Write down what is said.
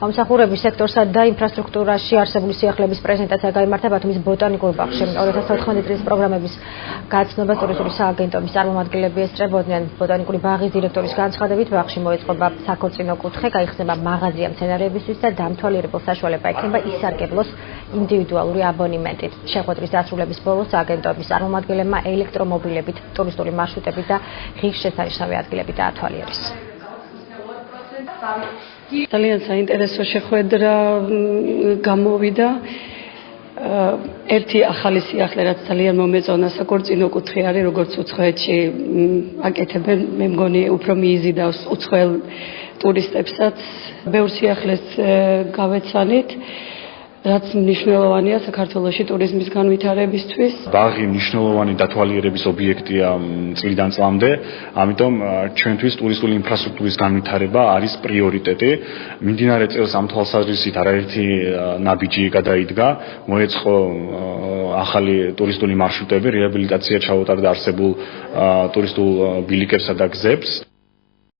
მომსახურების სექტორსა და ინფრასტრუქტურაში არსებული სიახლეების პრეზენტაცია გაიმართა ბათუმის ბოტანიკურ ბაღში. 2014 წლის პროგრამების გაცნობას ტურისტული სააგენტოების წარმომადგენლები ესწრებოდნენ. ბოტანიკური ბაღის დირექტორის განცხადებით, ბაღში მოეწყობა საქორწინო კუთხე, გაიხსნება მაღაზია მცენარეებისთვის და დამთვალიერებელ საშუალება ექნება ისარგებლოს ინდივიდუალური აბონემენტით. შეხვედრის დასრულების ბოლოს სააგენტოების წარმომადგენლებმა ელექტრომობილებით, ტურისტული მარშრუტებით და ღირსშესანიშნავი ადგილები დაათვალიერეს. ძალიან საინტერესო შეხვედრა გამოვიდა. ერთი ახალი სიახლე, რაც ძალიან მომეწონა, საქორწინო კუთხე არის, როგორც უცხოეთში აკეთებენ, მე მგონი უფრო მიიზიდავს უცხოელ ტურისტებსაც. ბევრ სიახლეს გავეცანით, რაც მნიშვნელოვანია საქართველოში ტურიზმის განვითარებისთვის. ბაღი მნიშვნელოვანი დათვალიერების ობიექტია წლიდან წლამდე, ამიტომ ჩვენთვის ტურისტული ინფრასტრუქტურის განვითარება არის პრიორიტეტი. მიმდინარე წელს ამ თვალსაზრისით არაერთი ნაბიჯი გადაიდგა, მოეწყო ახალი ტურისტული მარშრუტები, რეაბილიტაცია ჩაუტარდა არსებულ ტურისტულ ბილიკებსა და გზებს.